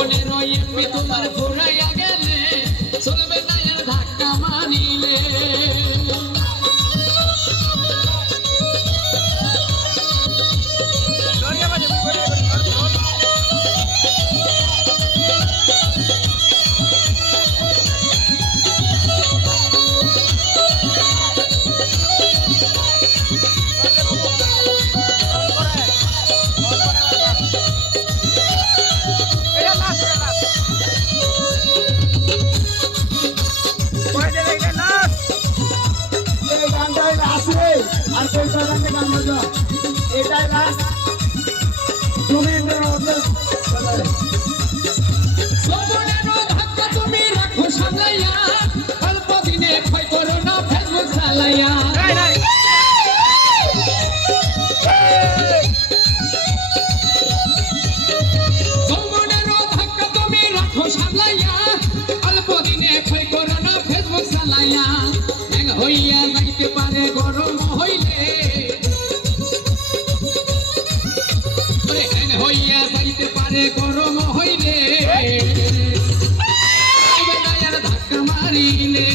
যৌবনের এমনি তোমার ফুরাইয়া গেলে চলবে না আর ধাক্কা মারিলে আর কোন সাথে গান বাজা এটাই লাস্ট তুমি যৌবনের ধাক্কা তুমি রাখো সামলাইয়া অল্প দিনে ক্ষয় করো না ফেসবুক চালাইয়া যৌবনের ধাক্কা তুমি রাখো সামলাইয়া অল্প দিনে ক্ষয় করো না ফেসবুক চালাইয়া এক হইয়া যাইতে পারে গরম হইলে হইয়া যাইতে পারে গরম হইলে ধাক্কা মারিলে